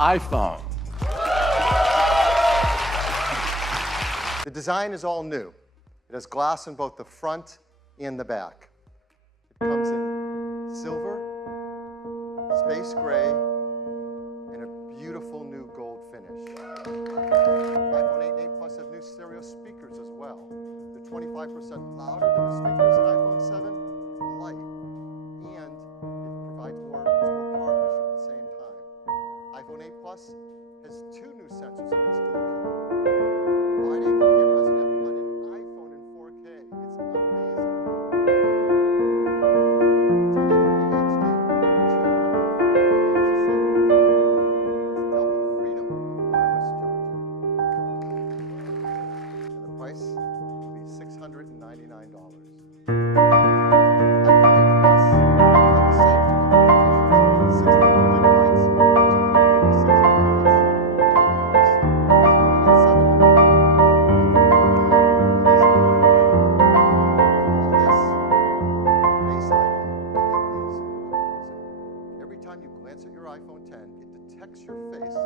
iPhone. The design is all new. It has glass in both the front and the back. It comes in silver, space gray, and a beautiful new gold finish. iPhone 8 and 8 Plus have new stereo speakers as well. They're 25% louder than the speakers in iPhone 7, light, and it provides more, it's more power efficient at the same time. iPhone 8 Plus has two new sensors in its dual camera. Wide angle cameras and on an iPhone in 4K. It's amazing. 1080p HD, 240 frames a second. It's double the freedom of wireless charging. And the price will be $699. Every time you glance at your iPhone 10, it detects your face